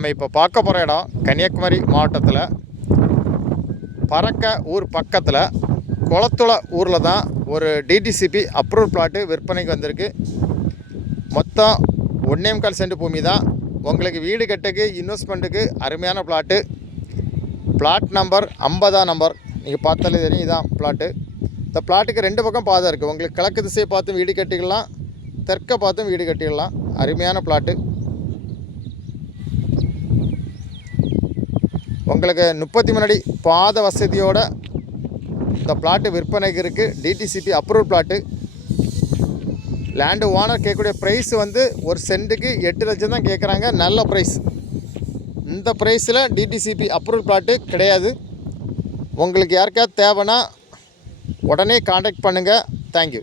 நம்ம இப்போ பார்க்க போகிற இடம் கன்னியாகுமரி மாவட்டத்தில் பறக்க ஊர் பக்கத்தில் குளத்துள ஊரில் தான் ஒரு டிடிசிபி அப்ரூவல் பிளாட்டு விற்பனைக்கு வந்திருக்கு. மொத்தம் 1.25 சென்ட் பூமி தான். உங்களுக்கு வீடு கட்டுக்கு இன்வெஸ்ட்மெண்ட்டுக்கு அருமையான பிளாட்டு. Plot number 50 number. நீங்கள் பார்த்தாலே தெரியும், இதுதான் பிளாட்டு. இந்த பிளாட்டுக்கு 2 பக்கம் பாதை இருக்குது. உங்களுக்கு கிழக்கு திசையை பார்த்தும் வீடு கட்டிக்கலாம், தெற்க பார்த்தும் வீடு கட்டிடலாம். அருமையான பிளாட்டு. உங்களுக்கு 33 அடி பாத வசதியோட இந்த பிளாட்டு விற்பனைக்கு இருக்குது. DTCP approval plot. Land owner கேட்கக்கூடிய ப்ரைஸ் வந்து ஒரு சென்ட்டுக்கு 8 லட்சம் தான் கேட்குறாங்க. நல்ல ப்ரைஸ். இந்த ப்ரைஸில் டிடிசிபி அப்ரூவல் பிளாட்டு கிடையாது. உங்களுக்கு யாருக்காவது தேவைன்னா உடனே காண்டாக்ட் பண்ணுங்கள். தேங்க்யூ.